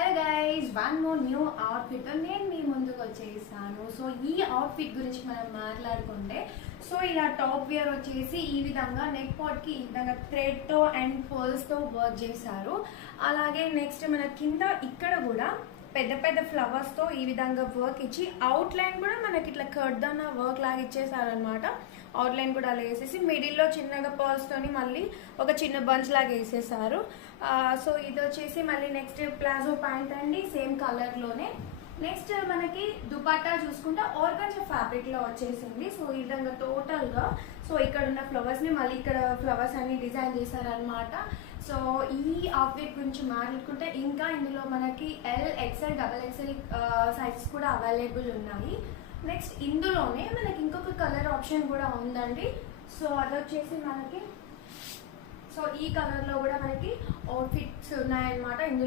Hello guys, one more new outfit నేను మీ ముందుకు వచ్చేసాను. సో ఈ అవుట్ఫిట్ గురించి మనం మాట్లాడుకుంటే, సో ఇలా టాప్ వేర్ వచ్చేసి ఈ విధంగా నెక్ పాట్ కి ఈ విధంగా థ్రెడ్ తో అండ్ పర్ల్స్ తో వర్క్ చేశారు. అలాగే నెక్స్ట్ మన కింద ఇక్కడ కూడా పెద్ద పెద్ద ఫ్లవర్స్ తో ఈ విధంగా వర్క్ ఇచ్చి అవుట్ లైన్ కూడా మనకి ఇట్లా కర్దన్న వర్క్ లాగా ఇచ్చేసారనమాట. అవుట్ లైన్ కూడా అలా వేసేసి మిడిల్లో చిన్నగా పర్ల్స్ తోని మళ్ళీ ఒక చిన్న బంచ్ లాగా వేసేసారు. సో ఇది వచ్చేసి మళ్ళీ నెక్స్ట్ ప్లాజో ప్యాంట్ అండి, సేమ్ కలర్ లోనే. నెక్స్ట్ మనకి దుపట్టా చూసుకుంటే ఆర్గంజా ఫ్యాబ్రిక్ లో వచ్చేసింది. సో ఈ విధంగా టోటల్ గా సో ఇక్కడ ఉన్న ఫ్లవర్స్ ని మళ్ళీ ఇక్కడ ఫ్లవర్స్ అన్ని డిజైన్ చేశారనమాట. సో ఈ అవుట్ఫిట్ గురించి మాట్లాడుకుంటే ఇంకా ఇందులో మనకి L, XL, double XL sizes కూడా అవైలబుల్ ఉన్నాయి. నెక్స్ట్ ఇందులోనే మనకి ఇంకొక కలర్ ఆప్షన్ కూడా ఉందండి. సో అదొచ్చేసి మనకి సో ఈ కలర్ లో కూడా మనకి అవుట్ఫిట్స్ ఉన్నాయన్నమాట. ఇందులో